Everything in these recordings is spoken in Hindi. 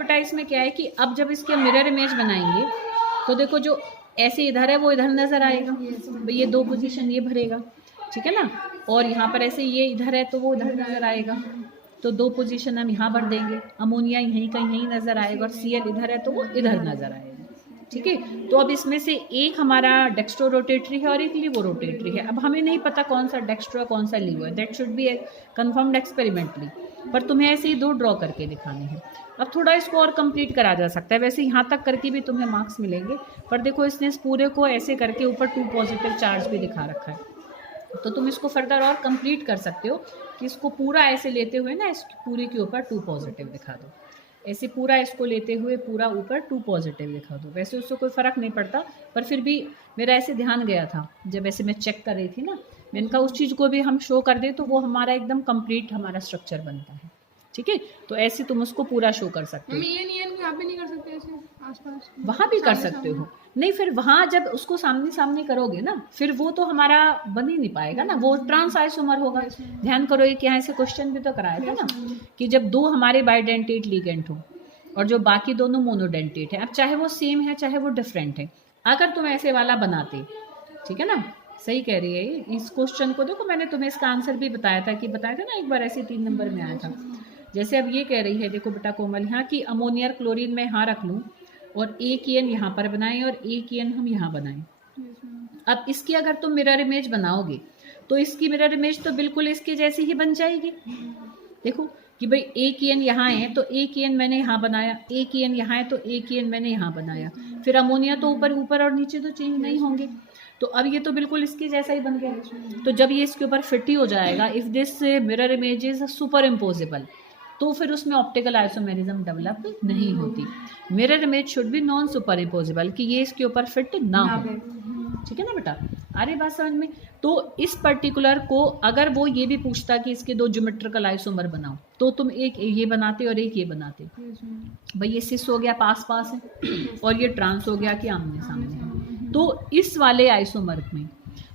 बेटा इसमें क्या है कि अब जब इसके मिरर इमेज बनाएंगे तो देखो जो ऐसे इधर है वो इधर नज़र आएगा, ये 2 पोजीशन ये भरेगा, ठीक है ना। और यहाँ पर ऐसे ये इधर है तो वो इधर नज़र आएगा, तो 2 पोजीशन हम यहाँ भर देंगे। अमोनिया यहीं कहीं यहीं नज़र आएगा और Cl इधर है तो वो इधर नज़र आएगा, ठीक है। तो अब इसमें से एक हमारा डेक्स्ट्रो रोटेटरी है और एक लीवो रोटेटरी है। अब हमें नहीं पता कौन सा डेक्स्ट्रो है कौन सा लीवो है, that should be confirmed experimentally, पर तुम्हें ऐसे ही 2 ड्रॉ करके दिखाने हैं। अब थोड़ा इसको और कंप्लीट करा जा सकता है, वैसे यहाँ तक करके भी तुम्हें मार्क्स मिलेंगे, पर देखो इसने इस पूरे को ऐसे करके ऊपर 2 पॉजिटिव चार्ज भी दिखा रखा है, तो तुम इसको फर्दर और कंप्लीट कर सकते हो कि इसको पूरा ऐसे लेते हुए ना इस पूरे के ऊपर 2 पॉजिटिव दिखा दो, ऐसे पूरा इसको लेते हुए पूरा ऊपर 2 पॉजिटिव दिखा दो। वैसे उससे कोई फ़र्क नहीं पड़ता, पर फिर भी मेरा ऐसे ध्यान गया था जब ऐसे मैं चेक कर रही थी ना, मैंने कहा उस चीज़ को भी हम शो कर दें तो वो हमारा एकदम कंप्लीट हमारा स्ट्रक्चर बनता है, ठीक है। तो ऐसे तुम उसको पूरा शो कर सकते हो। ये नहीं है यहाँ पे नहीं कर सकते, ऐसे आसपास वहाँ भी कर सकते हो, नहीं फिर वहाँ जब उसको सामने सामने करोगे ना फिर वो तो हमारा बन ही नहीं पाएगा ना, वो ट्रांस आइसोमर होगा। ध्यान करो एक यहाँ से क्वेश्चन भी तो कराया था ना कि जब 2 हमारे बाइडेंटेट लिगेंड हो और जो बाकी दोनों मोनोडेंटेट है, अब चाहे वो सेम है चाहे वो डिफरेंट है, अगर तुम ऐसे वाला बनाते, ठीक है ना, सही कह रही है। इस क्वेश्चन को देखो मैंने तुम्हें इसका आंसर भी बताया था ना एक बार, ऐसे 3 नंबर में आया था। जैसे अब ये कह रही है देखो बेटा कोमल यहाँ कि अमोनिया क्लोरीन मैं यहाँ रख लूँ और एक एन यहाँ पर बनाएं और एक एन हम यहाँ बनाएं। अब इसकी अगर तुम मिरर इमेज बनाओगे तो इसकी मिरर इमेज तो बिल्कुल इसके जैसी ही बन जाएगी। देखो कि भाई एक एन यहाँ है तो एक एन मैंने यहाँ बनाया, एक एन यहाँ है तो एक एन मैंने यहाँ बनाया, फिर अमोनिया तो ऊपर ऊपर और नीचे तो चेंज नहीं होंगे, तो अब ये तो बिल्कुल इसके जैसा ही बन गया। तो जब ये इसके ऊपर फिट ही हो जाएगा, if this mirror image is super imposable, तो फिर उसमें ऑप्टिकल आइसोमेरिज्म डेवलप नहीं होती। Mirror image should be non super imposable, कि ये इसके ऊपर फिट ना हो, ठीक है ना बेटा, अरे बात समझ में। तो इस पर्टिकुलर को अगर वो ये भी पूछता कि इसके 2 ज्योमेट्रिकल आइसोमर बनाओ तो तुम एक ये बनाते और एक ये बनाते। भाई ये सिस हो गया पास पास है और ये ट्रांस हो गया कि आमने सामने है, तो इस वाले आइसोमर में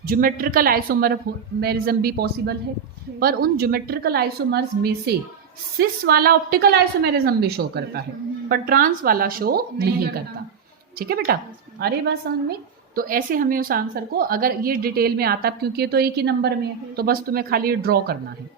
ज्योमेट्रिकल आइसोमरिज्म भी पॉसिबल है, पर उन ज्योमेट्रिकल आइसोमर्स में से सिस वाला ऑप्टिकल आइसोमेरिज्म भी शो करता है पर ट्रांस वाला शो नहीं करता, ठीक है बेटा, अरे बात समझ में। तो ऐसे हमें उस आंसर को अगर ये डिटेल में आता, क्योंकि ये तो एक ही नंबर में है तो बस तुम्हें खाली ड्रॉ करना है,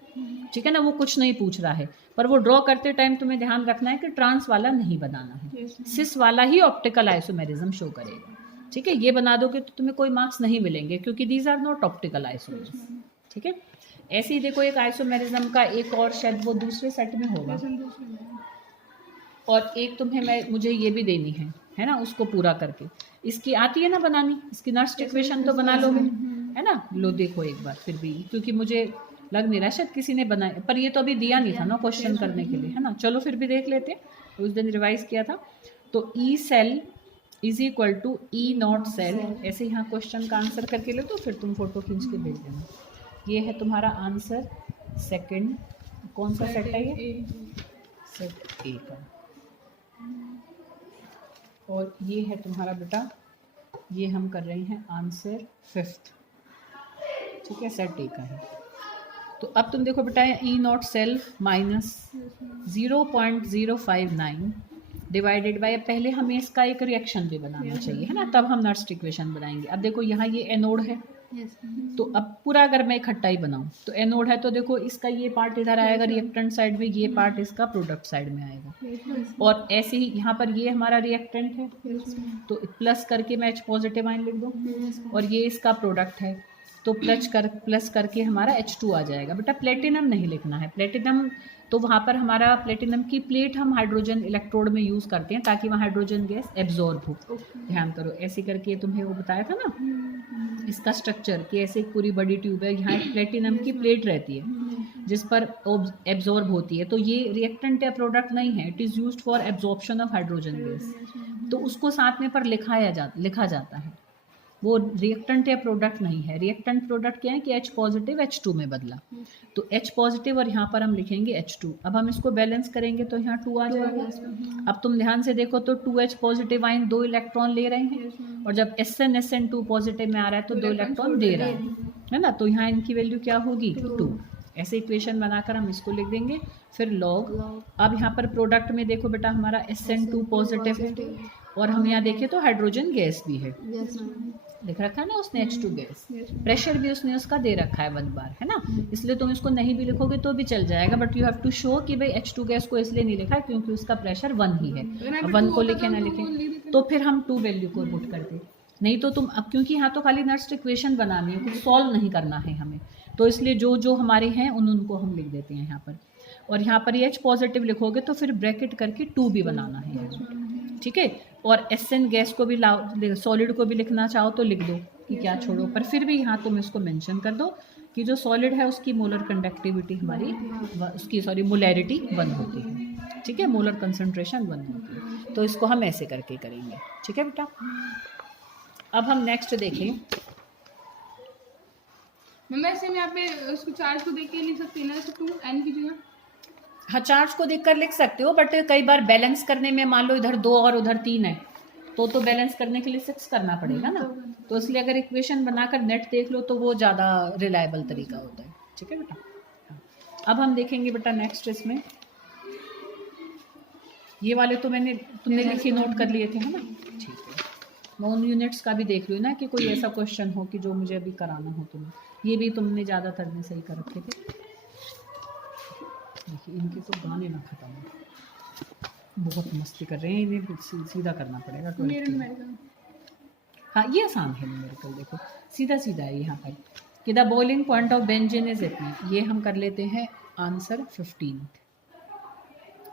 ठीक है ना, वो कुछ नहीं पूछ रहा है, पर वो ड्रॉ करते टाइम तुम्हें ध्यान रखना है कि ट्रांस वाला नहीं बनाना है, सिस वाला ही ऑप्टिकल आइसोमेरिज्म शो करेगा, ठीक है। ये बना दोगे तो तुम्हें कोई मार्क्स नहीं मिलेंगे क्योंकि these are not optical isomerism, ठीक है। ऐसे ही देखो एक आइसोमेरिज्म का एक और शायद वो दूसरे सेट में होगा, और एक तुम्हें मुझे ये भी देनी है ना, उसको पूरा करके। इसकी आती है ना बनानी, इसकी नर्स्ट इक्वेशन तो बना लोगे, है ना, लो देखो एक बार फिर भी, क्योंकि मुझे लग नहीं रहा शायद किसी ने बनाया, पर ये तो अभी दिया नहीं था ना क्वेश्चन करने के लिए, है ना। चलो फिर भी देख लेते हैं, उस दिन रिवाइज किया था। तो E cell is equal to E naught cell, ऐसे यहाँ क्वेश्चन का आंसर करके ले, तो फिर तुम फोटो खींच के भेज देना। ये है तुम्हारा आंसर सेकंड, कौन सा सेट है ये, सेट ए का, और ये है तुम्हारा बेटा, ये हम कर रहे हैं आंसर 5th, ठीक है, सेट ए का है। तो अब तुम देखो बेटा E naught cell minus 0.059 divided by, पहले हमें इसका एक रिएक्शन भी बनाना चाहिए, है ना, तब हम नर्स्ट इक्वेशन बनाएंगे। अब देखो यहाँ ये एनोड है, तो अब पूरा अगर मैं इकट्ठा ही बनाऊं तो एनोड है, तो देखो इसका ये पार्ट इधर आएगा रिएक्टेंट साइड में, ये पार्ट इसका प्रोडक्ट साइड में आएगा, और ऐसे ही यहाँ पर ये हमारा रिएक्टेंट है, तो प्लस करके मैं H पॉजिटिव आयन लिख दूँ, और ये इसका प्रोडक्ट है, तो प्लस करके हमारा H2 आ जाएगा। बेटा प्लेटिनम नहीं लिखना है, प्लेटिनम तो वहाँ पर हमारा प्लेटिनम की प्लेट हम हाइड्रोजन इलेक्ट्रोड में यूज़ करते हैं ताकि वहाँ हाइड्रोजन गैस एब्जॉर्ब हो। ध्यान करो ऐसे करके तुम्हें वो बताया था ना इसका स्ट्रक्चर, कि ऐसे एक पूरी बड़ी ट्यूब है, यहाँ एक प्लेटिनम की प्लेट रहती है जिस पर एब्जॉर्ब होती है, तो ये रिएक्टेंट या प्रोडक्ट नहीं है, it is used for absorption of hydrogen gas, तो उसको साथ में पर लिखा जाता है, वो रिएक्टेंट या प्रोडक्ट नहीं है। रिएक्टेंट प्रोडक्ट क्या है कि H पॉजिटिव H2 में बदला, तो H पॉजिटिव और यहाँ पर हम लिखेंगे H2। अब हम इसको बैलेंस करेंगे तो यहाँ 2 आ जाएगा। अब तुम ध्यान से देखो तो 2H पॉजिटिव आयन 2 इलेक्ट्रॉन ले रहे हैं, और जब SN2 पॉजिटिव में आ रहा है तो 2 इलेक्ट्रॉन दे रहा है ना, तो यहाँ इनकी वैल्यू क्या होगी 2, ऐसे इक्वेशन बनाकर हम इसको लिख देंगे, फिर लॉग। अब यहाँ पर प्रोडक्ट में देखो बेटा हमारा SN2 पॉजिटिव है और हम यहाँ देखें तो हाइड्रोजन गैस भी है, लिख रखा है ना उसने H2 गैस। प्रेशर भी उसने उसका दे रखा है 1 बार, है ना, इसलिए तुम इसको नहीं भी लिखोगे तो भी चल जाएगा, but you have to show कि भाई H2 गैस को इसलिए नहीं लिखा है क्योंकि उसका प्रेशर 1 ही है। अब 1 को लिखे ना लिखे तो फिर हम 2 वैल्यू को पुट करते, नहीं तो तुम अब क्योंकि यहाँ तो खाली नर्स्ट इक्वेशन बनानी है, कुछ सॉल्व नहीं करना है हमें, तो इसलिए जो जो हमारे हैं उनको हम लिख देते हैं यहाँ पर। और यहाँ पर ये H पॉजिटिव लिखोगे तो फिर ब्रैकेट करके 2 भी बनाना है, ठीक है। और SN गैस को भी सॉलिड को भी लिखना चाहो तो लिख दो कि क्या छोड़ो, पर फिर भी यहाँ तुम इसको मेंशन कर दो कि जो सॉलिड है उसकी मोलर कंडक्टिविटी हमारी उसकी मोलैरिटी 1 होती है, ठीक है, मोलर कंसंट्रेशन 1 होती है। तो इसको हम ऐसे करके करेंगे, ठीक है बेटा। अब हम नेक्स्ट देखें। मैम ऐसे में यहाँ पे उसको चार्ज को देख के लिख सकते हैं ना, ऐसे 2n की जगह। हाँ, चार्ज को देखकर लिख सकते हो, बट कई बार बैलेंस करने में मान लो इधर 2 और उधर 3 है तो बैलेंस करने के लिए 6 करना पड़ेगा ना, तो इसलिए अगर इक्वेशन बनाकर नेट देख लो तो वो ज़्यादा रिलायबल तरीका होता है, ठीक है बेटा। अब हम देखेंगे बेटा नेक्स्ट इसमें ये वाले तो तुमने लिखे नोट कर लिए थे, है ना, ठीक है। मैं उन यूनिट्स का भी देख लूँ ना कि कोई ऐसा क्वेश्चन हो कि जो मुझे अभी कराना हो तुम्हें, ये भी तुमने ज़्यादातर में सही कर रखे थे। देखिए इनके तो गाने ना खत्म हो, बहुत मस्ती कर रहे हैं, इन्हें सीधा करना पड़ेगा। हाँ ये आसान है न्यूमेरिकल, देखो सीधा सीधा है यहाँ पर कि the boiling point of benzene is इतना, ये हम कर लेते हैं आंसर 15।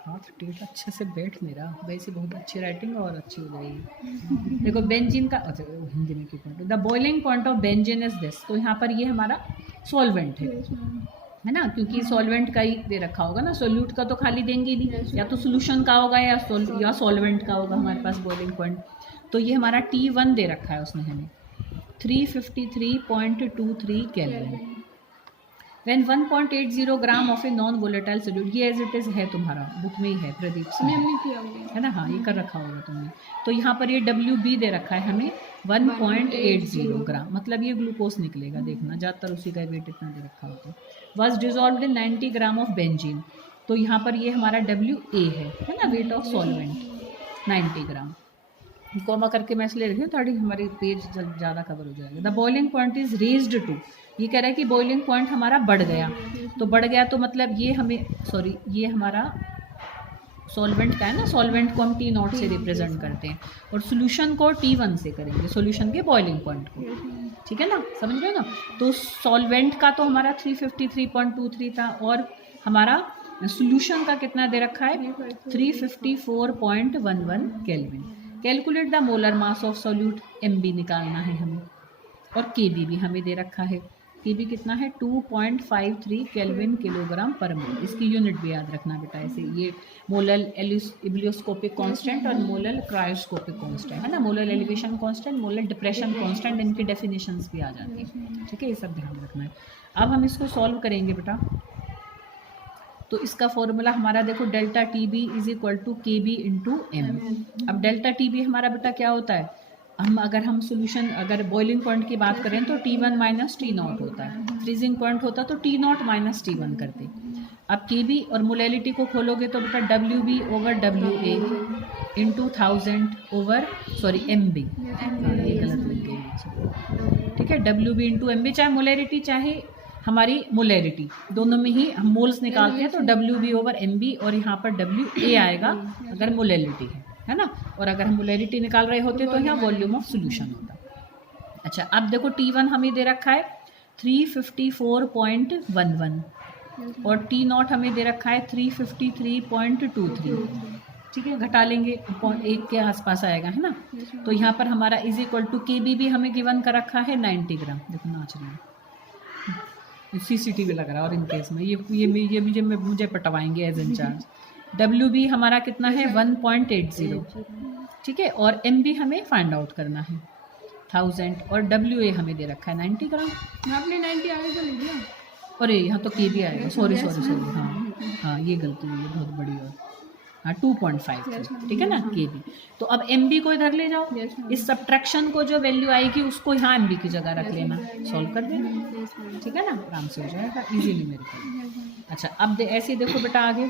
हाथ टेढ़ा अच्छे से बैठ मेरा, वैसे बहुत अच्छी राइटिंग और अच्छी हो जाएगी। देखो बेंजीन का, अच्छा हिंदी में क्यों, the boiling point of benzene is this, तो यहाँ पर ये हमारा सॉल्वेंट है ना, क्योंकि सॉल्वेंट का ही दे रखा होगा ना, सोल्यूट का तो खाली देंगे नहीं, या तो सोल्यूशन का होगा या सॉल्वेंट का होगा हमारे पास बॉइलिंग पॉइंट। तो ये हमारा T1 दे रखा है उसने हमें 353.23 kelvin when 1.80 gram of a non volatile solute. ये एज इट इज़ है तुम्हारा बुक में ही है, प्रदीप से है ना, हाँ ये कर रखा होगा तुमने। तो यहाँ पर ये WB दे रखा है हमें 1.80 ग्राम, मतलब ये ग्लूकोज निकलेगा, देखना ज़्यादातर उसी का वेट इतना दे रखा होता है। Was dissolve in 90 gram of benzene, तो यहाँ पर ये हमारा WA है ना, weight of solvent 90 gram. Comma करके मैं इसलिए रखी हूँ ताकि हमारी पेज ज़्यादा कवर हो जाएगा। The boiling point is raised to, ये कह रहा है कि बॉइलिंग पॉइंट हमारा बढ़ गया, तो बढ़ गया तो मतलब ये हमें ये हमारा सॉल्वेंट का है ना, सॉल्वेंट को हम T0 से रिप्रेजेंट करते हैं और सोल्यूशन को T1 से करेंगे, सॉल्यूशन के बॉइलिंग पॉइंट को, ठीक है ना, समझ रहे हो ना। तो सॉल्वेंट का तो हमारा 353.23 था और हमारा सोल्यूशन का कितना दे रखा है 354.11 kelvin. Calculate the molar mass of solute, MB निकालना है हमें, और KB भी हमें दे रखा है, KB कितना है 2.53 केल्विन किलोग्राम पर मोल। इसकी यूनिट भी याद रखना बेटा, ऐसे ये मोलर इब्लियोस्कोपिक कांस्टेंट और मोलर क्रायोस्कोपिक कांस्टेंट है ना, molar elevation constant, molar depression constant, इनकी डेफिनेशंस भी आ जाती है, ठीक है, ये सब ध्यान रखना है। अब हम इसको सॉल्व करेंगे बेटा, तो इसका फॉर्मूला हमारा देखो delta TB is equal to KB into M। अब डेल्टा TB हमारा बेटा क्या होता है, हम सोल्यूशन अगर बॉइलिंग पॉइंट की बात करें तो T1 माइनस T0 होता है, फ्रीजिंग पॉइंट होता तो T0 माइनस T1 करते। अब KB और मोलैलिटी को खोलोगे तो बेटा WB over WA into 1000 over MB, ये गलत लग गई, ठीक है, WB इंटू MB, चाहे मोलैरिटी चाहे हमारी मोलैरिटी दोनों में ही हम मोल्स निकालते हैं, तो WB ओवर MB और यहाँ पर WA आएगा अगर मोलैरिटी है ना, और अगर हम मोलैरिटी निकाल रहे होते तो यहाँ वॉल्यूम ऑफ सोल्यूशन होता। अच्छा अब देखो T1 हमें दे रखा है 354.11 और T0 हमें दे रखा है 353.23, ठीक है, घटा लेंगे 1 के आसपास आएगा, है ना। तो यहाँ पर हमारा इज इक्वल टू KB भी हमें गिवन कर रखा है 90 ग्राम, देखो नाच रही है, CCTV लग रहा है, और इन केस में ये मुझे पटवाएंगे एज इंचार्ज। WB हमारा कितना है 1.80, ठीक है, और MB हमें फाइंड आउट करना है 1000 और WA हमें दे रखा है 90 ग्राम। आपने 90 आगे तो लिख दिया, अरे यहाँ तो KB आएगा, सॉरी हाँ ये गलती हुई है बहुत बड़ी। और हाँ 2.5 ठीक है ना kb। तो अब mb को इधर ले जाओ, Yes, ma'am. इस सब्ट्रैक्शन को जो वैल्यू आएगी उसको यहाँ mb की जगह रख लेना, सॉल्व कर देना, ठीक है ना, आराम से हो जाएगा, इजी न्यूमेरिकल। अच्छा अब ऐसे ही देखो बेटा आगे,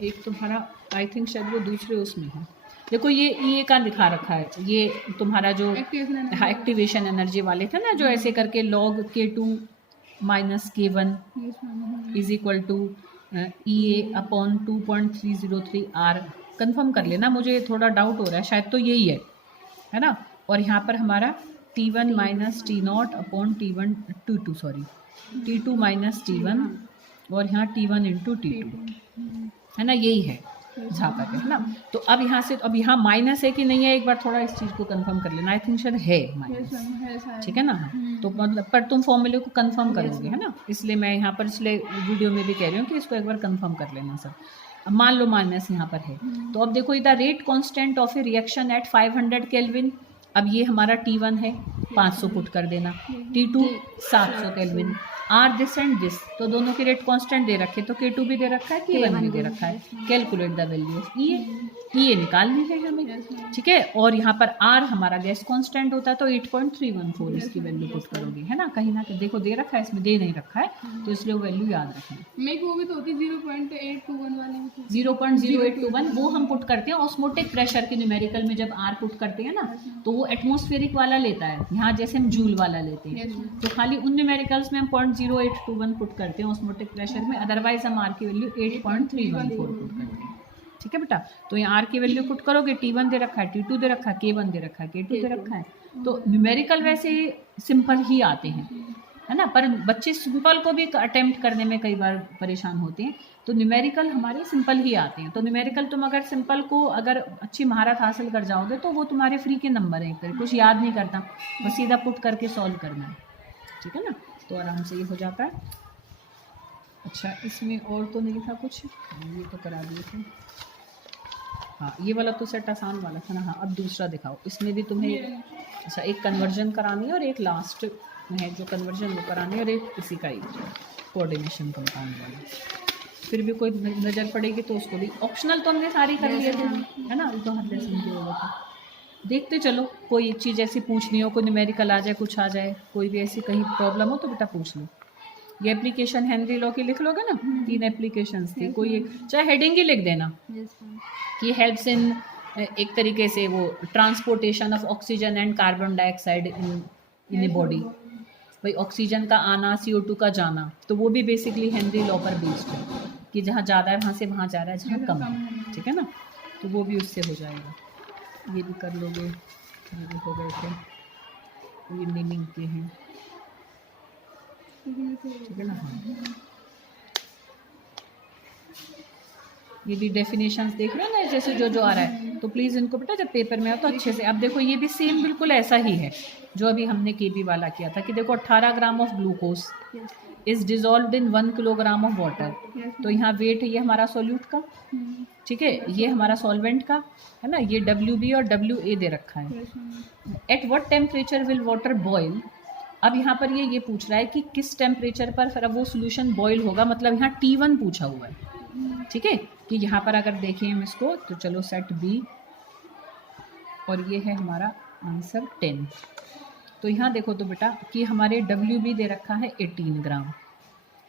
एक तुम्हारा आई थिंक शायद वो दूसरे उसमें है, देखो ये का दिखा रखा है, ये तुम्हारा जो एक्टिवेशन एनर्जी वाले थे ना, जो ऐसे करके log k2 minus k1 is equal to EA upon 2.303 R। Confirm कर लेना, मुझे थोड़ा डाउट हो रहा है, शायद तो यही है ना। और यहाँ पर हमारा T1 minus T0 upon T2 sorry T2 minus T1 और यहाँ T1 इंटू T2 है ना, यही है जहाँ तक है ना। तो अब यहाँ से, अब यहाँ माइनस है कि नहीं है, एक बार थोड़ा इस चीज़ को कंफर्म कर लेना, आई थिंक शायद है माइनस, ठीक है ना। तो मतलब पर तुम फॉर्मूले को कंफर्म करोगे है ना, इसलिए मैं यहाँ पर इसलिए वीडियो में भी कह रही हूँ कि इसको एक बार कंफर्म कर लेना सर। अब मान लो माइनस यहाँ पर है, तो अब देखो the rate constant of A reaction at 500 kelvin, अब ये हमारा T1 है 500 पुट कर देना, T2 700 kelvin, are this and this, तो दोनों के रेट कांस्टेंट दे रखे, तो K2 भी दे रखा है, K1 भी दे रखा है। Calculate the value of E निकालनी है हमें, ठीक है। और यहाँ पर R हमारा गैस कांस्टेंट होता है, तो 8.314 इसकी वैल्यू पुट करोगे है ना, कहीं ना कहीं देखो दे रखा है, इसमें दे नहीं रखा है, तो इसलिए वो वैल्यू याद रखना। मेक वो भी तो होती 0.821 वाली, 0.0821 वो हम पुट करते हैं ऑस्मोटिक प्रेशर के न्यूमेरिकल में, जब R पुट करते हैं ना तो वो एटमॉस्फेरिक वाला लेता है, यहाँ जैसे हम जूल वाला लेते हैं, तो खाली उन न्यूमेरिकल्स में हम 0.0821 पुट करते हैं ऑस्मोटिक प्रेशर में, अदरवाइज हम R की वैल्यू 8.314 पुट करते हैं, ठीक है बेटा। तो यहाँ R की वैल्यू पुट करोगे, T1 दे रखा है, T2 दे रखा है, K1 दे रखा है, K2 दे रखा है, तो न्यूमेरिकल वैसे सिंपल ही आते हैं है ना, पर बच्चे सिंपल को भी अटेम्प्ट करने में कई बार परेशान होते हैं, तो न्यूमेरिकल हमारे सिंपल ही आते हैं। तो न्यूमेरिकल तुम अगर सिंपल को अगर अच्छी महारत हासिल कर जाओगे तो वो तुम्हारे फ्री के नंबर हैं, फिर कुछ याद नहीं करता, बस सीधा पुट करके सॉल्व करना है, ठीक है ना, तो आराम से ये हो जाता है। अच्छा इसमें और तो नहीं था कुछ, ये तो करा दिए थे, हाँ ये वाला तो सेट आसान वाला था ना। हाँ अब दूसरा दिखाओ, इसमें भी तुम्हें अच्छा एक कन्वर्जन करानी है और एक लास्ट है जो कन्वर्जन वो करानी है, और एक इसी का ही कोऑर्डिनेशन कंपाउंड वाला, फिर भी कोई नज़र पड़ेगी तो उसको भी, ऑप्शनल तो हमने सारी कर लिए थे है ना, तो हर लेसन के होगा तो देखते चलो, कोई एक चीज़ ऐसी पूछनी हो, कोई न्यूमेरिकल आ जाए, कुछ आ जाए, कोई भी ऐसी कहीं प्रॉब्लम हो तो बेटा पूछ लो। ये एप्लीकेशन हेनरी लॉ की लिख लोगे ना, 3 एप्लीकेशंस थी, कोई एक चाहे हेडिंग ही लिख देना कि हेल्प्स इन एक तरीके से वो transportation of oxygen and carbon dioxide in a body, भाई ऑक्सीजन का आना CO2 का जाना, तो वो भी बेसिकली हेनरी लॉ पर बेस्ड है कि जहाँ ज़्यादा है वहाँ से वहाँ जा रहा है, जहाँ कम है, ठीक है ना, तो वो भी उससे हो जाएगा। ये भी कर लोगे, ये भी हो गए थे, ये मीनिंग के हैं, ठीक है ना। हाँ ये भी डेफिनेशंस देख रहे हो ना, जैसे जो आ रहा है, तो प्लीज़ इनको बेटा जब पेपर में आओ तो अच्छे से, अब देखो ये भी सेम बिल्कुल ऐसा ही है जो अभी हमने केबी वाला किया था, कि देखो 18 gram of glucose is dissolved in 1 kilogram of water, तो यहाँ वेट है ये हमारा सॉल्यूट का, ठीक है, ये हमारा सॉल्वेंट का है ना, ये WB और WA दे रखा है। At what temperature will water boil, अब यहाँ पर ये पूछ रहा है कि किस टेम्परेचर पर फिर अब वो सोल्यूशन बॉयल होगा, मतलब यहाँ T1 पूछा हुआ है, ठीक है, कि यहाँ पर अगर देखें हम इसको तो चलो सेट B, और ये है हमारा आंसर 10। तो यहाँ देखो तो बेटा कि हमारे WB दे रखा है 18 ग्राम,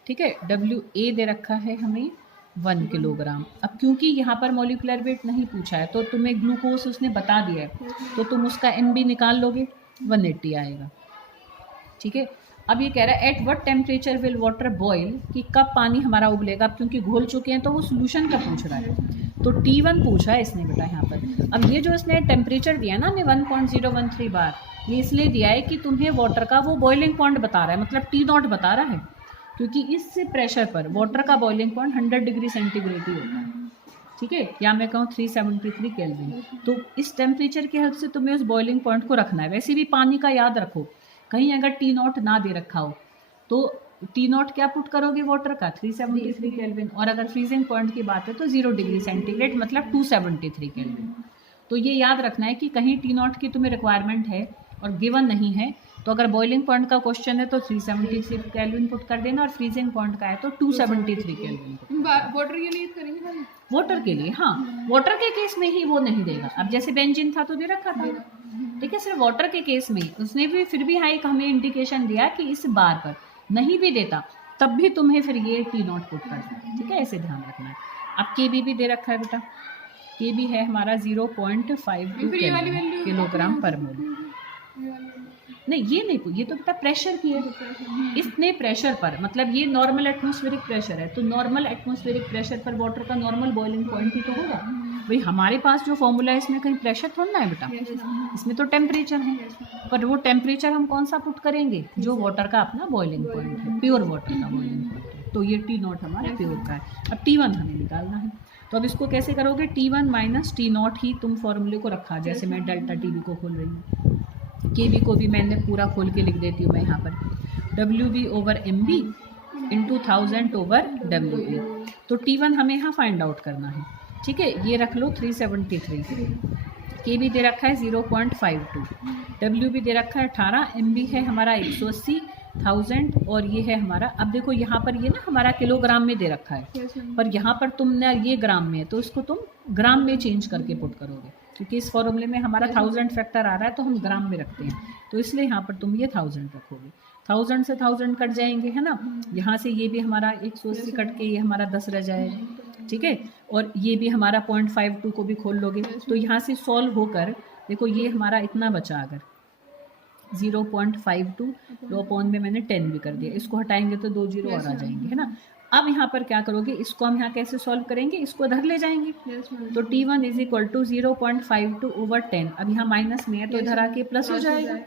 ठीक है, WA दे रखा है हमें 1 किलोग्राम। अब क्योंकि यहाँ पर मॉलिक्यूलर वेट नहीं पूछा है तो तुम्हें ग्लूकोज उसने बता दिया है, तो तुम उसका MB निकाल लोगे, 180 आएगा, ठीक है। अब ये कह रहा है at what temperature will water boil, कि कब पानी हमारा उबलेगा, अब क्योंकि घोल चुके हैं तो वो सोल्यूशन का पूछ रहा है, तो T1 पूछा है इसने बेटा यहाँ पर। अब ये जो इसने टेम्परेचर दिया ना हमें 1.013 बार, ये इसलिए दिया है कि तुम्हें वाटर का वो बॉइलिंग पॉइंट बता रहा है, मतलब T0 बता रहा है, क्योंकि इस प्रेशर पर वाटर का बॉइलिंग पॉइंट 100 डिग्री सेंटीग्रेड ही होता है, ठीक है, या मैं कहूँ 373 केल्विन। तो इस टेम्परेचर की हेल्प से तुम्हें उस बॉइलिंग पॉइंट को रखना है। वैसे भी पानी का याद रखो, कहीं अगर T0 ना दे रखा हो तो T0 क्या पुट करोगे वाटर का 373 केल्विन, और अगर फ्रीजिंग पॉइंट की बात है तो 0 डिग्री सेंटीग्रेड मतलब 273 केल्विन। तो ये याद रखना है कि कहीं T0 की तुम्हें रिक्वायरमेंट है और गिवन नहीं है तो अगर बॉइलिंग पॉइंट का क्वेश्चन है तो 376 केल्विन पुट कर देना, और फ्रीजिंग पॉइंट का है तो 273 केल्विन पुट। वाटर के लिए करेंगे खाली? वाटर के लिए, हाँ, वाटर के केस में ही वो नहीं देगा। अब जैसे बेंजीन था तो दे रखा था, ठीक है, सिर्फ वाटर के केस में उसने भी फिर भी हाँ एक हमें इंडिकेशन दिया कि इस बार पर नहीं भी देता तब भी तुम्हें फिर ये T0 पुट करना है, ठीक है, ऐसे ध्यान रखना है। अब KB भी दे रखा है बेटा, KB है हमारा 0.52 किलोग्राम पर मोल। नहीं ये नहीं, ये तो बेटा प्रेशर की है, इतने प्रेशर पर, मतलब ये नॉर्मल एटमॉस्फेरिक प्रेशर है, तो नॉर्मल एटमॉस्फेरिक प्रेशर पर वाटर का नॉर्मल बॉइलिंग पॉइंट ही तो होगा। भाई हमारे पास जो फॉर्मूला है इसमें कहीं प्रेशर थोड़ा ना है बेटा, इसमें तो टेम्परेचर है, पर वो टेम्परेचर हम कौन सा पुट करेंगे, जो वाटर का अपना बॉइलिंग पॉइंट है, प्योर वाटर का बॉइलिंग पॉइंट है, तो ये T0 हमारा प्योर का है। अब T1 हमें निकालना है, तो अब इसको कैसे करोगे, T1 माइनस T0 ही तुम फॉर्मूले को रखा, जैसे मैं डेल्टा TB को खोल रही हूँ, KB को भी मैंने पूरा खोल के लिख देती हूँ मैं यहाँ पर, WB over MB into 1000 over WB। तो T1 हमें यहाँ फाइंड आउट करना है, ठीक है, ये रख लो 373, KB दे रखा है 0.52, WB दे रखा है 18, MB है हमारा 180, 1000, और ये है हमारा, अब देखो यहाँ पर ये ना हमारा किलोग्राम में दे रखा है, पर यहाँ पर तुमने ये ग्राम में है तो इसको तुम ग्राम में चेंज करके पुट करोगे, क्योंकि इस फॉर्मूले में हमारा 1000 फैक्टर आ रहा है तो हम ग्राम में रखते हैं, तो इसलिए यहाँ पर तुम ये 1000 रखोगे, 1000 से 1000 कट जाएंगे, है ना, यहाँ से ये भी हमारा 180 कट के ये हमारा 10 रह जाएगा, ठीक है, और ये भी हमारा 0.52 को भी खोल लोगे, तो यहाँ से सॉल्व होकर देखो ये हमारा इतना बचा, अगर 0.52 लो अपॉन में मैंने 10 भी कर दिया, इसको हटाएंगे तो 2 जीरो और आ जाएंगे, है ना। अब यहाँ पर क्या करोगे, इसको हम यहाँ कैसे सॉल्व करेंगे, इसको इधर ले जाएंगे, तो T1 is equal to 0.52 over 10, अब यहाँ माइनस में है तो इधर आके प्लस हो जाएगा,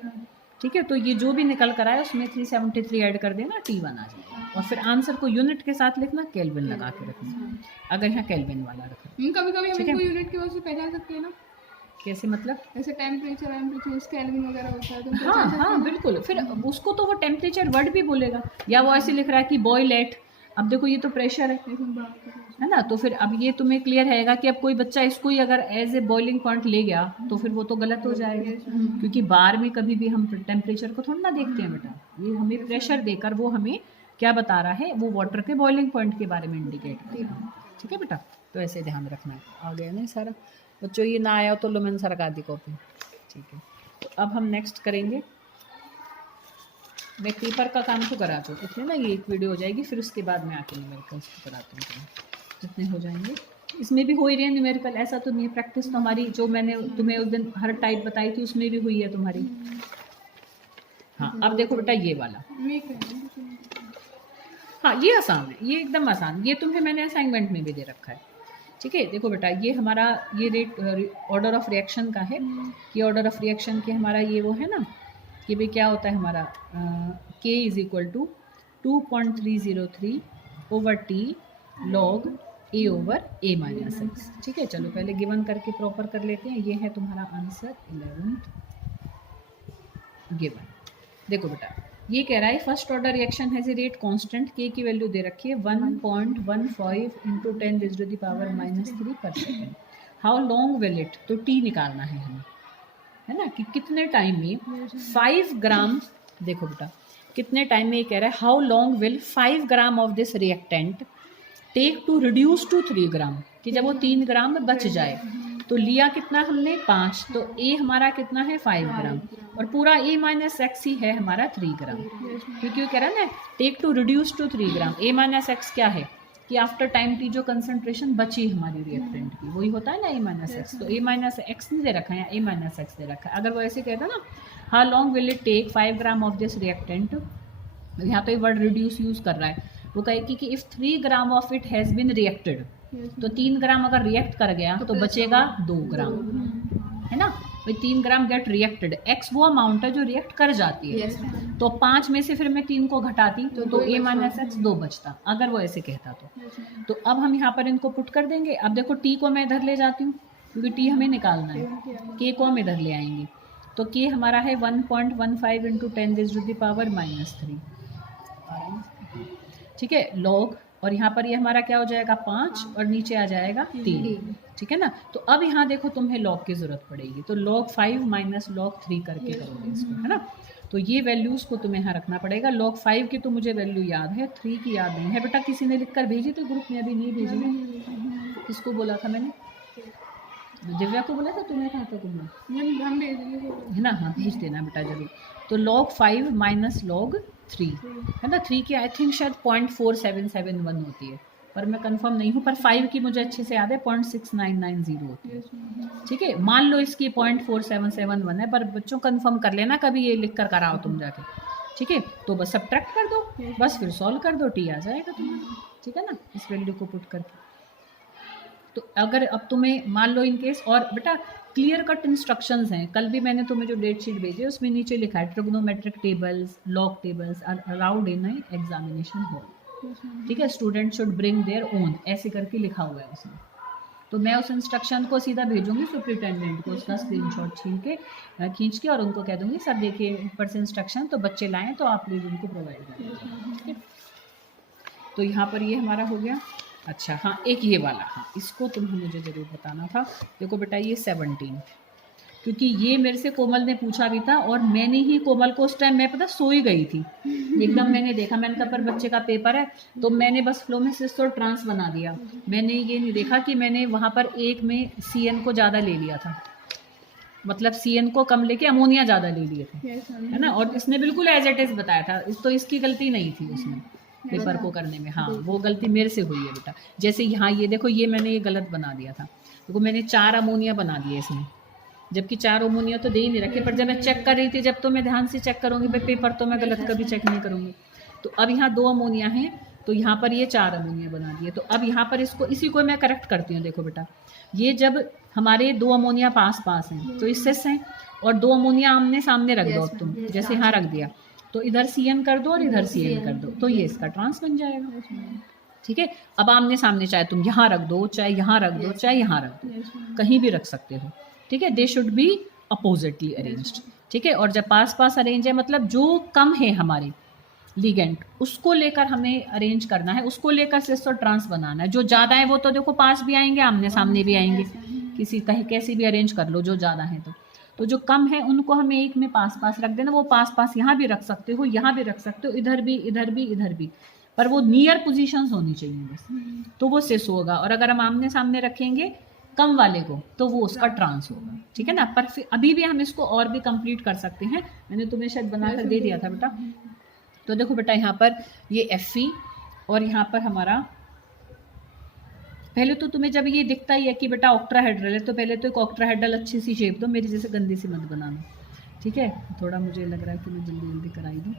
ठीक है, तो ये जो भी निकल कर आए उसमें 373 ऐड कर देना, T1 आ जाएगा, और फिर आंसर को यूनिट के साथ लिखना, केल्विन लगा के रखना, अगर यहाँ केल्विन वाला रखना। कभी कभी हम इनको यूनिट की वजह से पहचान सकते हैं ना, कैसे मतलब, ऐसे टेम्परेचर केल्विन वगैरह होता है तो हाँ हाँ बिल्कुल, फिर उसको तो वो टेम्परेचर वर्ड भी बोलेगा, या वो ऐसे लिख रहा है कि बॉयल एट, अब देखो ये तो प्रेशर है ना, तो फिर अब ये तुम्हें क्लियर रहेगा कि अब कोई बच्चा इसको ही अगर एज ए बॉइलिंग पॉइंट ले गया तो फिर वो तो गलत हो जाएगा, क्योंकि बार में कभी भी हम टेम्परेचर को थोड़ा ना देखते हैं बेटा, ये हमें प्रेशर देकर वो हमें क्या बता रहा है, वो वाटर के बॉइलिंग पॉइंट के बारे में इंडिकेट कर रहा है, ठीक है बेटा, तो ऐसे ध्यान रखना है। आ गया ना सारा बच्चों, ये ना आया तो लो मैंने सरका दी कॉपी, ठीक है। तो अब हम नेक्स्ट करेंगे, मैं पेपर का काम तो करा दूँ, इसलिए ना ये एक वीडियो हो जाएगी, फिर उसके बाद मैं आके न्यूमेरिकल्स को कराती हूँ, जितने हो जाएंगे। इसमें भी हो ही रही है न्यूमेरिकल, ऐसा तो नहीं, प्रैक्टिस तो हमारी जो मैंने तुम्हें उस दिन हर टाइप बताई थी उसमें भी हुई है तुम्हारी। हाँ अब देखो बेटा ये वाला, हाँ ये आसान है, ये एकदम आसान, ये तुम्हें मैंने असाइनमेंट में भी दे रखा है, ठीक है। देखो बेटा ये हमारा ये रेट ऑर्डर ऑफ रिएक्शन का है, कि ऑर्डर ऑफ रिएक्शन के हमारा ये वो है ना, कि भाई क्या होता है हमारा K is equal to 2.303 over T log A over A minus X, ठीक है। चलो पहले गिवन करके प्रॉपर कर लेते हैं, ये है तुम्हारा आंसर 11th गिवन। देखो बेटा ये कह रहा है first order reaction has a rate constant, K की वैल्यू दे रखी है 1.15 इंटू 10⁻³ पर second, how long will it, तो T निकालना है हमें, है ना, कि कितने टाइम में 5 ग्राम, देखो बेटा कितने टाइम में ये कह रहा है how long will 5 gram of this reactant take to reduce to 3 gram, कि जब वो 3 ग्राम में बच जाए, तो लिया कितना हमने 5, तो A हमारा कितना है 5 ग्राम, और पूरा A माइनस एक्स ही है हमारा 3 ग्राम, क्योंकि कह रहा है ना take to reduce to 3 gram, A minus X क्या है कि आफ्टर टाइम T जो कंसंट्रेशन बची हमारी रिएक्टेंट की वही होता है ना A माइनस एक्स, तो A माइनस एक्स नहीं दे रखा है, A माइनस एक्स दे रखा है। अगर वो ऐसे कहता ना how long will it take 5 gram of this reactant, यहाँ पे वर्ड रिड्यूस यूज कर रहा है, वो कहेगी कि if 3 gram of it has been reacted, तो 3 ग्राम अगर रिएक्ट कर गया तो बचेगा 2 ग्राम, है ना, भाई 3 ग्राम गेट रिएक्टेड, एक्स वो अमाउंट है जो रिएक्ट कर जाती है, तो 5 में से फिर मैं 3 को घटाती तो A माइनस एक्स 2 बचता, अगर वो ऐसे कहता तो अब हम यहाँ पर इनको पुट कर देंगे। अब देखो T को मैं इधर ले जाती हूँ क्योंकि T हमें निकालना है, K को हम इधर ले आएंगे, तो K हमारा है 1.15 इंटू 10⁻³ ठीक है लॉग, और यहाँ पर ये हमारा क्या हो जाएगा 5 और नीचे आ जाएगा 3, ठीक है ना। तो अब यहाँ देखो तुम्हें लॉग की जरूरत पड़ेगी, तो log 5 माइनस log 3 करके करोगे इसको, है ना। तो ये वैल्यूज़ को तुम्हें यहाँ रखना पड़ेगा। log 5 की तो मुझे वैल्यू याद है, 3 की याद नहीं है। बेटा किसी ने लिख कर भेजी तो ग्रुप में? अभी नहीं भेजी ना। किसको बोला था मैंने? दिव्या को बोला था, तुम्हें कहा था तुमने? हम भेज देंगे है ना, हाँ भेज देना बेटा जरूर। तो log 5 माइनस log 3 है ना। 3 की आई थिंक शायद 0.4771 होती है, पर मैं कंफर्म नहीं हूँ। पर 5 की मुझे अच्छे से याद है 0.6990 होती है। ठीक है, मान लो इसकी 0.4771 है, पर बच्चों कंफर्म कर लेना, कभी ये लिख कर कराओ तुम जाके। ठीक है, तो बस सब्ट्रैक्ट कर दो, बस फिर सॉल्व कर दो, टी आ जाएगा तुम्हारा। ठीक है ना, इस वैल्यू को पुट करके। तो अगर अब तुम्हें मान लो इन केस, और बेटा क्लियर कट इंस्ट्रक्शंस हैं, कल भी मैंने तुम्हें जो डेट शीट भेजी है उसमें नीचे लिखा है trigonometric tables, log tables are allowed in examination hall. ठीक है, student should bring their own, ऐसे करके लिखा हुआ है उसमें। तो मैं उस इंस्ट्रक्शन को सीधा भेजूंगी सुप्रिटेंडेंट को, उसका स्क्रीनशॉट खींच के और उनको कह दूंगी सर देखिए ऊपर से इंस्ट्रक्शन तो बच्चे लाएं तो आप प्लीज़ उनको प्रोवाइड करें। ठीक है, तो यहाँ पर ये हमारा हो गया। अच्छा हाँ, एक ये वाला, हाँ इसको तुम्हें मुझे ज़रूर बताना था। देखो बेटा ये 17, क्योंकि ये मेरे से कोमल ने पूछा भी था, और मैंने ही कोमल को उस टाइम, मैं पता सोई गई थी एकदम, मैंने देखा, मैंने कहा पर बच्चे का पेपर है, तो मैंने बस फ्लो में सिस और ट्रांस बना दिया। मैंने ये नहीं देखा कि मैंने वहाँ पर एक में CN को ज़्यादा ले लिया था, मतलब CN को कम लेके अमोनिया ज़्यादा ले लिए थे, है ना। और इसने बिल्कुल एज इट इज़ बताया था, तो इसकी गलती नहीं थी उसमें पेपर को करने में। हाँ वो गलती मेरे से हुई है बेटा। जैसे यहाँ ये देखो, ये मैंने ये गलत बना दिया था, देखो मैंने 4 अमोनिया बना दिए इसमें, जबकि 4 अमोनिया तो दे ही नहीं रखे। पर जब मैं चेक कर रही थी, जब तो मैं ध्यान से चेक करूँगी भाई पेपर तो मैं गलत कभी चेक नहीं करूँगी। तो अब यहाँ 2 अमोनिया हैं, तो यहाँ पर ये 4 अमोनिया बना दिए। तो अब यहाँ पर इसको, इसी को मैं करेक्ट करती हूँ। देखो बेटा, ये जब हमारे 2 अमोनिया पास पास हैं तो इससे हैं, और 2 अमोनिया आमने सामने रख दो। अब तुम जैसे यहाँ रख दिया, तो इधर CN कर दो और इधर CN कर दो, तो ये इसका ट्रांस बन जाएगा। ठीक है, अब आमने सामने चाहे तुम यहाँ रख दो, चाहे यहाँ रख दो, चाहे यहाँ रख दो, कहीं भी रख सकते हो। ठीक है, they should be oppositely arranged. ठीक है, और जब पास पास अरेंज है, मतलब जो कम है हमारे लिगेंड उसको लेकर हमें अरेंज करना है, उसको लेकर सिस और ट्रांस बनाना है। जो ज़्यादा है वो तो देखो पास भी आएंगे, आमने सामने भी आएंगे, किसी कहीं कैसे भी अरेंज कर लो जो ज़्यादा है। तो जो कम है उनको हमें एक में पास पास रख देना। वो पास पास यहाँ भी रख सकते हो, यहाँ भी रख सकते हो, इधर भी, इधर भी, इधर भी, पर वो नियर पोजीशंस होनी चाहिए बस, तो वो सिस होगा। और अगर हम आमने सामने रखेंगे कम वाले को तो वो उसका ट्रांस होगा। ठीक है ना, पर फिर अभी भी हम इसको और भी कंप्लीट कर सकते हैं। मैंने तुम्हें शायद बनाकर दे दिया था बेटा। तो देखो बेटा, यहाँ पर ये Fe और यहाँ पर हमारा, पहले तो तुम्हें जब ये दिखता ही है कि बेटा ऑक्ट्राहेड्रल है, तो पहले तो एक ऑक्ट्राहेड्रल अच्छी सी शेप दो, मेरी जैसे गंदी सी मत बनाना। ठीक है, थोड़ा मुझे लग रहा है कि मैं जल्दी जल्दी कराई दूँ।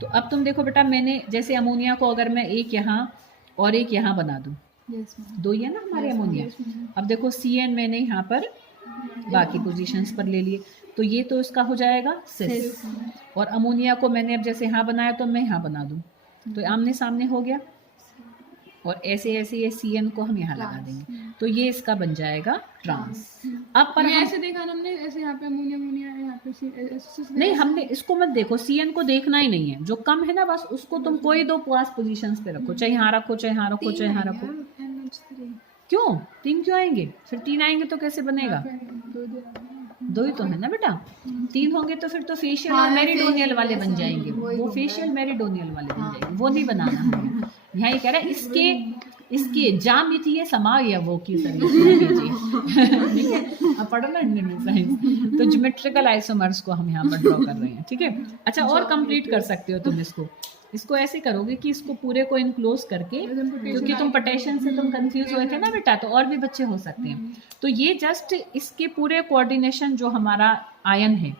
तो अब तुम देखो बेटा, मैंने जैसे अमोनिया को अगर मैं एक यहाँ और एक यहाँ बना दूँ, 2 ही है ना हमारे अमोनिया। अब देखो CN मैंने यहाँ पर बाकी पोजीशंस पर ले लिए, तो ये तो इसका हो जाएगा सिस। और अमोनिया को मैंने अब जैसे यहाँ बनाया तो मैं यहाँ बना दूँ, तो आमने सामने हो गया। और ऐसे ऐसे ये CN को हम यहाँ लगा देंगे, तो ये इसका बन जाएगा ट्रांस। अब पर ऐसे देखा ना हमने, ऐसे यहाँ पे अमोनिया है, यहाँ पे नहीं, हमने इसको मत देखो, CN को देखना ही नहीं है। जो कम है ना बस उसको तुम कोई 2 पास पोजीशंस पे रखो, चाहे यहाँ रखो, चाहे यहाँ रखो, चाहे यहाँ रखो। क्यों 3 क्यों आएंगे? फिर 3 आएंगे तो कैसे बनेगा? 2 ही तो है ना बेटा। 3 होंगे तो फिर तो फेशियल और मेरिडोनियल वाले बन जाएंगे, वो फेशियल मेरिडोनियल वाले बन जाएंगे, वो नहीं बनाना हमें। यहाँ ये कह रहा है इसके जामितीय समाय वो की अब पढ़ो ना इंडियन साइंस, तो ज्योमेट्रिकल आइसोमर्स को हम यहाँ पर ड्रॉ कर रहे हैं। ठीक है, अच्छा और कंप्लीट कर सकते हो तुम इसको ऐसे करोगे कि इसको पूरे को इनक्लोज करके, क्योंकि तुम पोटेशियम से तुम कंफ्यूज हुए थे ना बेटा, तो और भी बच्चे हो सकते हैं। तो ये जस्ट इसके पूरे कोऑर्डिनेशन, जो हमारा आयन है,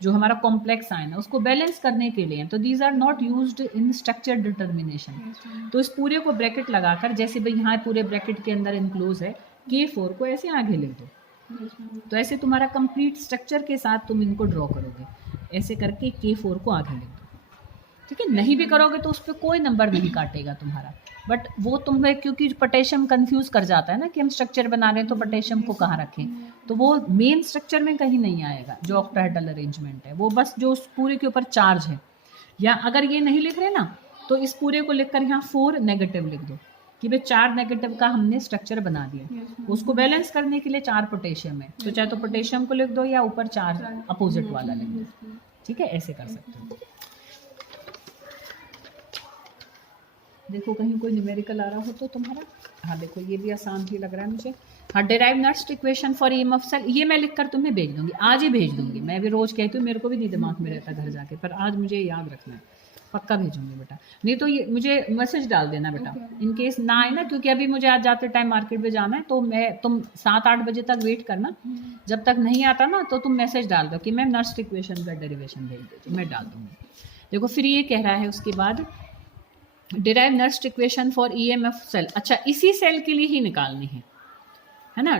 जो हमारा कॉम्प्लेक्स आयन है, उसको बैलेंस करने के लिए। तो these are not used in structure determination. तो इस पूरे को ब्रैकेट लगाकर, जैसे भाई यहाँ पूरे ब्रैकेट के अंदर इनक्लोज है, K4 को ऐसे आगे लिख दो। तो ऐसे तुम्हारा कंप्लीट स्ट्रक्चर के साथ तुम इनको ड्रॉ करोगे, ऐसे करके K4 को आगे लिख दो। ठीक है, नहीं भी करोगे तो उस पर कोई नंबर नहीं काटेगा तुम्हारा, बट वो तुम्हें, क्योंकि पोटेशियम कंफ्यूज कर जाता है ना कि हम स्ट्रक्चर बना रहे हैं तो पोटेशियम को कहाँ रखें, तो वो मेन स्ट्रक्चर में कहीं नहीं आएगा। जो ऑक्टाहेड्रल अरेंजमेंट है वो बस जो उस पूरे के ऊपर चार्ज है, या अगर ये नहीं लिख रहे ना तो इस पूरे को लिखकर यहाँ 4 नेगेटिव लिख दो कि भाई 4 नेगेटिव का हमने स्ट्रक्चर बना दिया। उसको बैलेंस करने के लिए 4 पोटेशियम है, तो चाहे तो पोटेशियम को लिख दो या ऊपर 4 अपोजिट वाला लिख दो। ठीक है, ऐसे कर सकते हो। देखो कहीं कोई न्यूमेरिकल आ रहा हो तो तुम्हारा, हाँ देखो ये भी आसान ही लग रहा है मुझे। हाँ, derive Nernst equation for EMF cell, ये मैं लिख कर तुम्हें भेज दूंगी, आज ही भेज दूंगी। मैं भी रोज कहती हूँ, मेरे को भी नहीं दिमाग में रहता घर जाके, पर आज मुझे याद रखना है, पक्का भेजूंगी बेटा। नहीं तो ये मुझे मैसेज डाल देना बेटा, इन केस ना आए ना, क्योंकि अभी मुझे आज जाते टाइम मार्केट में जाना है, तो तुम 7-8 बजे तक वेट करना, जब तक नहीं आता ना तो तुम मैसेज डाल दो कि मैम नर्स्ट इक्वेशन का डेरिवेशन भेज दीजिए, मैं डाल दूंगी। देखो फिर ये कह रहा है उसके बाद derive Nernst equation for EMF cell. अच्छा, इसी सेल के लिए ही निकालनी है ना,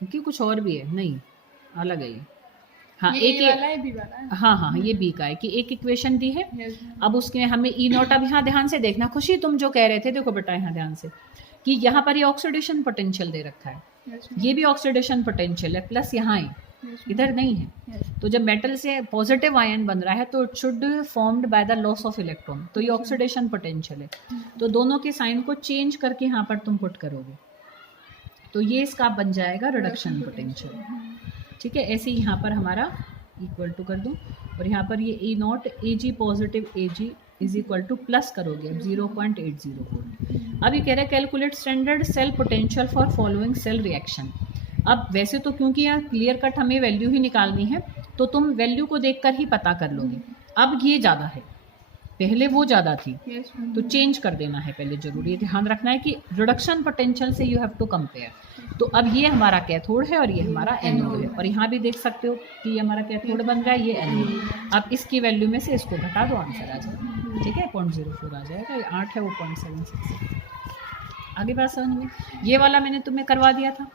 क्योंकि कुछ और भी है, नहीं अलग है ये। हाँ ये एक वाला है, बी वाला है। हाँ ये बी का है कि एक इक्वेशन दी है। Yes, अब उसके हमें ई नॉट, अब यहाँ ध्यान से देखना खुशी, तुम जो कह रहे थे, देखो बेटा यहाँ ध्यान से कि यहाँ पर ये ऑक्सीडेशन पोटेंशियल दे रखा है, yes, ये भी ऑक्सीडेशन पोटेंशियल है, प्लस यहाँ है, yes, इधर नहीं है। yes, तो जब मेटल से पॉजिटिव आयन बन रहा है तो it should formed by the loss of electron, तो ये ऑक्सीडेशन पोटेंशियल है। तो दोनों के साइन को चेंज करके यहाँ पर तुम पुट करोगे तो ये इसका बन जाएगा रिडक्शन पोटेंशियल। ठीक है, ऐसे ही यहाँ पर हमारा इक्वल टू कर दूँ, और यहाँ पर ये E naught E G positive E G is equal to plus करोगे अब 0.804। अब ये कह रहा है calculate standard cell potential for following cell reaction. अब वैसे तो क्योंकि यहाँ क्लियर कट हमें वैल्यू ही निकालनी है, तो तुम वैल्यू को देखकर ही पता कर लोगे। अब ये ज़्यादा है, पहले वो ज़्यादा थी, yes, तो चेंज कर देना है पहले, जरूरी ध्यान रखना है कि रिडक्शन पोटेंशियल से यू हैव टू कंपेयर। तो अब ये हमारा कैथोड है और ये हमारा एनोड है, और यहाँ भी देख सकते हो कि ये हमारा कैथोड बन रहा है, ये एनोड। अब इसकी वैल्यू में से इसको घटा दो, आंसर आ जाएगा। ठीक है, 0.04 आ जाएगा, ये 8 है, वो 0.76। आगे बात समझ में। ये वाला मैंने तुम्हें करवा दिया था,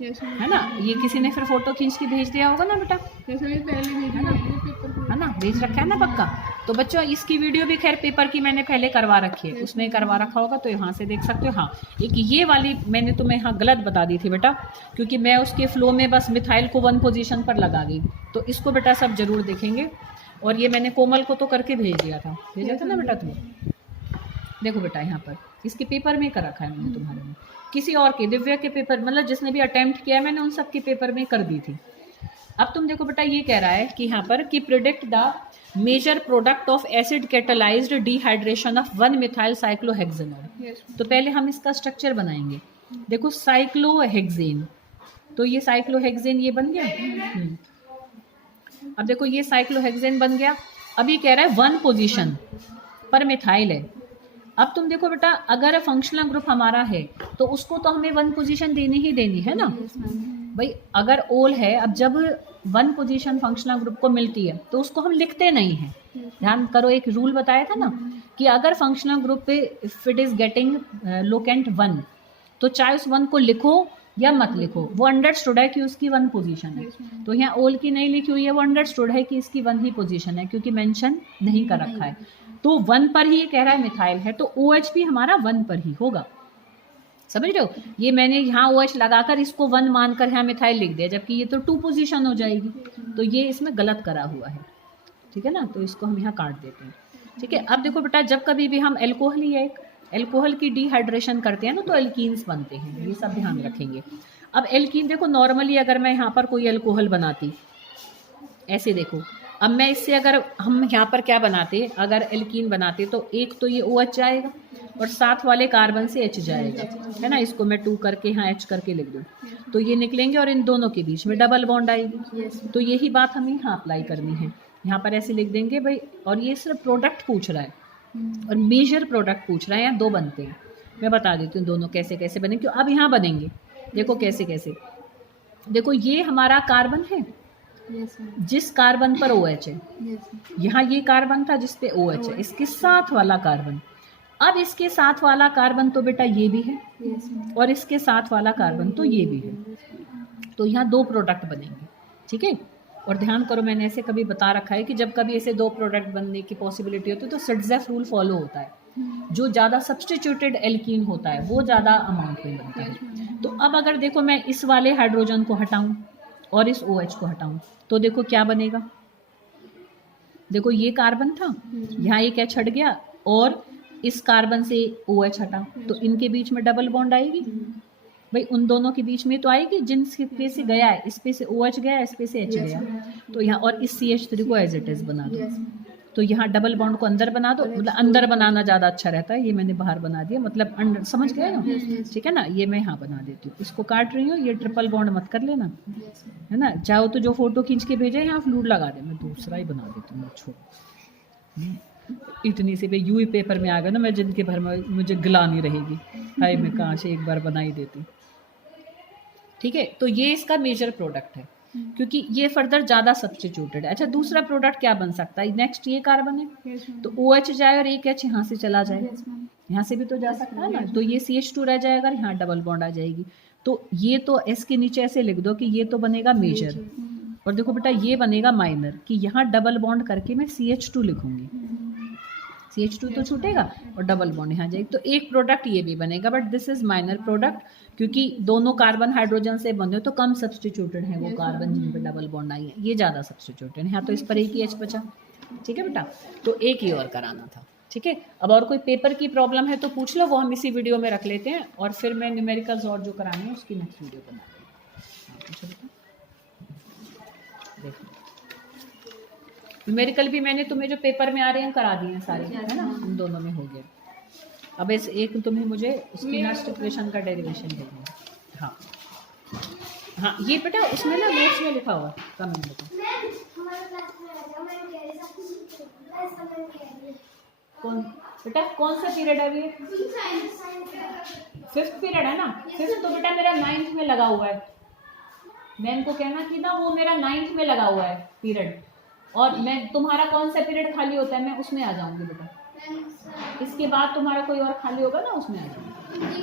yes, है ना, ये किसी ने फिर फोटो खींच के भेज दिया होगा ना बेटा, yes, ये पहले भेजा ना पेपर को, है ना, भेज रखा है ना पक्का। तो बच्चों इसकी वीडियो भी खैर पेपर की मैंने पहले करवा रखी है, उसमें करवा रखा होगा, तो यहाँ से देख सकते हो। हाँ, एक ये वाली मैंने तुम्हें यहाँ गलत बता दी थी बेटा, क्योंकि मैं उसके फ्लो में बस मिथाइल को 1 पोजीशन पर लगा गई, तो इसको बेटा सब जरूर देखेंगे। और ये मैंने कोमल को तो करके भेज दिया था, भेजा था ना बेटा तुम्हें। देखो बेटा यहाँ पर इसके पेपर में कर रखा है मैंने, तुम्हारे में किसी और के, दिव्या के पेपर, मतलब जिसने भी अटेम्प्ट किया है मैंने उन सब के पेपर में कर दी थी। अब तुम देखो बेटा ये कह रहा है कि यहाँ पर कि predict the major product of acid catalysed dehydration of 1 methyl cyclohexanol. yes, तो पहले हम इसका स्ट्रक्चर बनाएंगे। देखो साइक्लोहेक्सेन, तो ये साइक्लोहेक्सेन ये बन गया। अब देखो ये साइक्लोहेक्सेन बन गया। अब ये कह रहा है 1 पोजीशन पर मिथाइल है। अब तुम देखो बेटा, अगर फंक्शनल ग्रुप हमारा है तो उसको तो हमें 1 पोजीशन देनी ही देनी है ना भाई। अगर ओल है, अब जब 1 पोजीशन फंक्शनल ग्रुप को मिलती है तो उसको हम लिखते नहीं हैं। ध्यान करो, एक रूल बताया था ना कि अगर फंक्शनल ग्रुप पे if it is getting locant 1, तो चाहे उस 1 को लिखो या मत लिखो, वो अंडरस्टूड है कि उसकी 1 पोजीशन है। तो यहाँ ओल की नहीं लिखी हुई है, वो अंडरस्टूड है कि इसकी 1 ही पोजीशन है, क्योंकि मेंशन नहीं कर रखा है। तो 1 पर ही ये कह रहा है मिथाइल है, तो OH भी हमारा 1 पर ही होगा। समझ रहे हो, ये मैंने यहाँ OH लगाकर इसको 1 मानकर यहाँ मिथाइल लिख दिया, जबकि ये तो 2 पोजीशन हो जाएगी, तो ये इसमें गलत करा हुआ है। ठीक है ना, तो इसको हम यहाँ काट देते हैं। ठीक है, अब देखो बेटा, जब कभी भी हम एल्कोहल या एक एल्कोहल की डिहाइड्रेशन करते हैं ना, तो एल्कीन्स बनते हैं, ये सब ध्यान रखेंगे। अब एल्कीन देखो, नॉर्मली अगर मैं यहाँ पर कोई एल्कोहल बनाती, ऐसे देखो, अब मैं इससे अगर हम यहाँ पर क्या बनाते, अगर एल्कीन बनाते, तो एक तो ये OH जाएगा और साथ वाले कार्बन से H जाएगा, है ना। इसको मैं 2 करके यहाँ H करके लिख दूँ, तो ये निकलेंगे और इन दोनों के बीच में डबल बॉन्ड आएगी। तो यही बात हमें यहाँ अप्लाई करनी है, यहाँ पर ऐसे लिख देंगे भाई। और ये सिर्फ प्रोडक्ट पूछ रहा है और मेजर प्रोडक्ट पूछ रहा है, यहाँ 2 बनते हैं। मैं बता देती हूँ दोनों कैसे कैसे बनेंगे, क्यों अब यहाँ बनेंगे। देखो कैसे कैसे, देखो ये हमारा कार्बन है, जिस कार्बन पर OH है, यहाँ ये कार्बन था जिस पे OH है, इसके साथ वाला कार्बन। अब इसके साथ वाला कार्बन तो बेटा ये भी है, और इसके साथ वाला कार्बन तो ये भी है, तो यहाँ 2 प्रोडक्ट बनेंगे। ठीक है, और ध्यान करो, मैंने ऐसे कभी बता रखा है कि जब कभी ऐसे 2 प्रोडक्ट बनने की पॉसिबिलिटी होती है तो सिट्ज़ेफ रूल फॉलो होता है। जो ज़्यादा सब्स्टिट्यूटेड एल्कीन होता है वो ज़्यादा अमाउंट में बनता है। तो अब अगर देखो मैं इस वाले हाइड्रोजन को हटाऊं और इस OH को हटाऊं, तो देखो क्या बनेगा। देखो ये कार्बन था, यहाँ एक H हट गया, और इस कार्बन से OH हटा, तो इनके बीच में डबल बॉन्ड आएगी भाई उन दोनों के बीच में तो आएगी, जिन पे से गया है इस पे से OH गया, इस पे से H गया, तो यहाँ और इस CH3 को एज इट इज बना दो। तो यहाँ डबल बॉन्ड को अंदर बना दो, मतलब अंदर बनाना ज़्यादा अच्छा रहता है, ये मैंने बाहर बना दिया, मतलब अंदर, समझ गए ना, ठीक है ना। ये मैं यहाँ बना देती हूँ, इसको काट रही हूँ, ये ट्रिपल बॉन्ड मत कर लेना, है ना। चाहो तो जो फोटो खींच के भेजे यहाँ फ्लूड लगा दे, मैं दूसरा ही बना देती हूँ, छोड़। इतनी सी पे यूं ही पेपर में आ गया ना, मैं जिनके भर में मुझे गिलानी रहेगी, हाय मैं कहाँ से एक बार बना ही देती। ठीक है, तो ये इसका मेजर प्रोडक्ट है, क्योंकि ये फर्दर ज़्यादा सब्स्टिट्यूटेड है। अच्छा, दूसरा प्रोडक्ट क्या बन सकता है, नेक्स्ट ये कार्बन है, तो OH जाए और एक H यहाँ से चला जाए, यहाँ से भी तो जा सकता है ना, तो ये CH2 रह जाएगा, यहाँ डबल बॉन्ड आ जाएगी। तो ये तो S के नीचे ऐसे लिख दो कि ये तो बनेगा मेजर, और देखो बेटा ये बनेगा माइनर, कि यहाँ डबल बॉन्ड करके मैं CH2 लिखूंगी, CH2 तो छूटेगा और डबल बॉन्ड यहाँ जाएगी, तो एक प्रोडक्ट ये भी बनेगा, but this is minor product, क्योंकि दोनों कार्बन हाइड्रोजन से बंधे, तो कम सब्स्टिट्यूटेड है वो कार्बन जिन पर डबल बॉन्ड आई है, ये ज़्यादा सब्स्टिट्यूटेड है। यहाँ तो इस पर एक ही H बचा, ठीक है बेटा, तो एक ही और कराना था। ठीक है, अब और कोई पेपर की प्रॉब्लम है तो पूछ लो, वो हम इसी वीडियो में रख लेते हैं, और फिर मैं न्यूमेरिकल्स और जो कराने हैं उसकी नेक्स्ट वीडियो बना देंगे। देखो न्यूमेरिकल भी मैंने तुम्हें जो पेपर में आ रहे हैं करा दिए हैं सारे, है ना, उन दोनों में हो गया। अब इस एक तुम्हें मुझे उसकी नेक्स्ट इक्वेशन का डेरिवेशन देना है। हाँ हाँ, ये बेटा उसमें ना नोट्स में लिखा हुआ, कमेंट लिखो। कौन बेटा, कौन सा पीरियड है ये? 5th पीरियड है ना, 5th तो बेटा मेरा 9th में लगा हुआ है। मैं इनको कहना कि ना वो मेरा 9th में लगा हुआ है पीरियड, और मैं तुम्हारा कौन सा पीरियड खाली होता है मैं उसमें आ जाऊंगी बेटा, इसके बाद तुम्हारा कोई और खाली होगा ना उसमें आ जाऊंगी।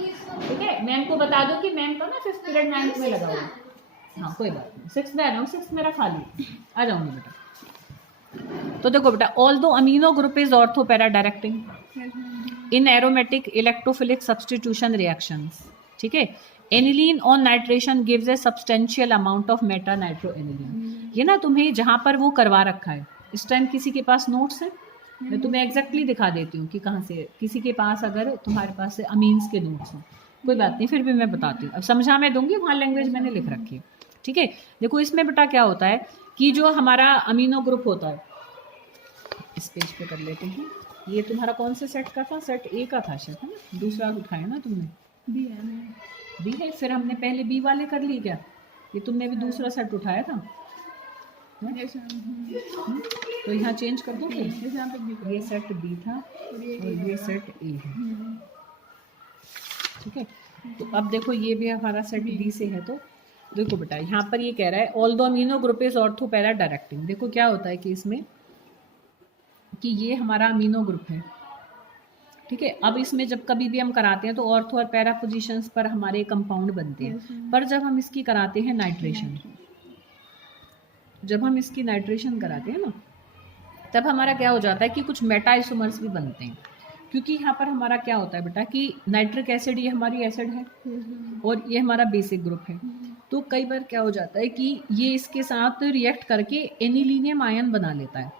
ठीक है, मैम को बता दो कि मैम का ना 5th पीरियड 9th में लगा हुआ है। हाँ कोई बात नहीं, 6th में आ जाऊँ, 6th मेरा खाली आ जाऊंगी बेटा। तो देखो बेटा, ऑल दो amino group is ortho para directing in aromatic electrophilic substitution reactions. ठीक है, aniline on nitration gives A substantial amount of Meta nitro aniline. ये ना तुम्हें जहाँ पर वो करवा रखा है, इस टाइम किसी के पास नोट्स है, मैं तुम्हें एग्जैक्टली दिखा देती हूँ कि कहाँ से, किसी के पास अगर तुम्हारे पास से अमीन्स के नोट्स हों, कोई बात नहीं, फिर भी मैं बताती हूँ, अब समझा मैं दूंगी, वहाँ लैंग्वेज मैंने लिख रखी है। ठीक है, देखो इसमें बेटा क्या होता है कि जो हमारा अमीनो ग्रुप होता है, इस पेज पे कर लेते हैं, ये तुम्हारा कौन से सेट का था, सेट A का था शायद, है ना, दूसरा उठाया ना तुमने, बी है, फिर हमने पहले बी वाले कर लिए क्या, ये तुमने भी दूसरा सेट उठाया था, तो यहाँ चेंज कर दो, ये सेट बी था और ये सेट ए है। ठीक है, तो अब देखो ये भी हमारा सेट बी से है, तो देखो बेटा यहाँ पर ये कह रहा है ऑल दो amino group is ortho para directing. देखो क्या होता है कि इसमें कि ये हमारा अमीनो ग्रुप है, ठीक है, अब इसमें जब कभी भी हम कराते हैं तो ऑर्थो और पैरा पोजीशंस पर हमारे कंपाउंड बनते हैं, पर जब हम इसकी कराते हैं नाइट्रेशन, जब हम इसकी नाइट्रेशन कराते हैं ना, तब हमारा क्या हो जाता है कि कुछ मेटा आइसोमर्स भी बनते हैं, क्योंकि यहाँ पर हमारा क्या होता है बेटा कि नाइट्रिक एसिड ये हमारी एसिड है और ये हमारा बेसिक ग्रुप है, तो कई बार क्या हो जाता है कि ये इसके साथ रिएक्ट करके एनिलीनियम आयन बना लेता है,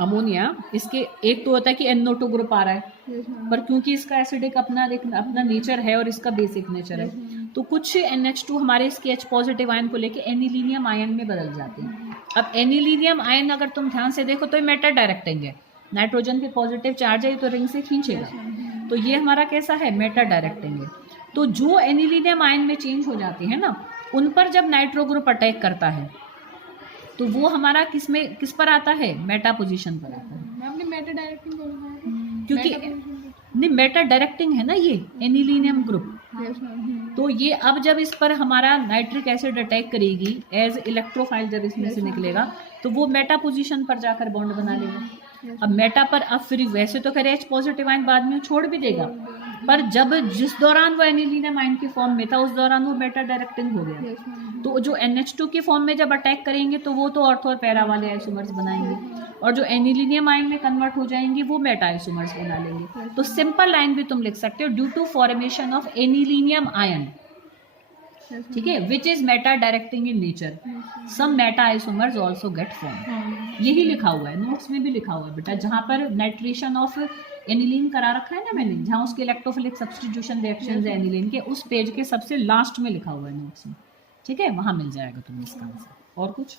अमोनिया। इसके एक तो होता है कि NO2 ग्रुप आ रहा है, पर क्योंकि इसका एसिडिक अपना नेचर है और इसका बेसिक नेचर है, तो कुछ NH2 हमारे इसके H पॉजिटिव आयन को लेके एनिलीनियम आयन में बदल जाते हैं। अब एनिलीनियम आयन अगर तुम ध्यान से देखो तो ये मेटा डायरेक्टिंग है, नाइट्रोजन पे पॉजिटिव चार्ज है तो रिंग से खींचेगा, तो ये हमारा कैसा है, मेटा डायरेक्टिंग है। तो जो एनिलीनियम आयन में चेंज हो जाते हैं ना, उन पर जब नाइट्रो ग्रुप अटैक करता है तो वो हमारा किस पर आता है, मेटा पोजीशन पर आता है। आपने मेटा डायरेक्टिंग बोला है, क्योंकि नहीं, मेटा डायरेक्टिंग है ना ये एनिलीनियम ग्रुप, तो ये अब जब इस पर हमारा नाइट्रिक एसिड अटैक करेगी एज इलेक्ट्रोफाइल, जब इसमें से निकलेगा तो वो मेटा पोजीशन पर जाकर बॉन्ड बना लेगा। अब मेटा पर अब फिर वैसे तो करे H पॉजिटिव आयन बाद में छोड़ भी देगा, पर जब जिस दौरान वो एनिलीनियम आयन के फॉर्म में था उस दौरान वो मेटा डायरेक्टिंग हो गया, तो जो NH2 के फॉर्म में जब अटैक करेंगे तो वो तो ऑर्थो और पैरा वाले आइसोमर्स बनाएंगे, और जो एनिलीनियम आयन में कन्वर्ट हो जाएंगे वो मेटा आइसोमर्स बना लेंगे। तो सिंपल लाइन भी तुम लिख सकते हो, due to formation of anilinium ion, ठीक है, which is meta directing in nature, some meta isomers also get form. यही लिखा हुआ है, नोट्स में भी लिखा हुआ है बेटा, जहाँ पर नाइट्रेशन ऑफ एनिलीन करा रखा है ना मैंने, जहाँ उसके इलेक्ट्रोफिलिक सब्स्टिट्यूशन रिएक्शंस है एनिलीन के, उस पेज के सबसे लास्ट में लिखा हुआ है नोट्स में, ठीक है, वहाँ मिल जाएगा तुम्हें इसका आंसर। और कुछ?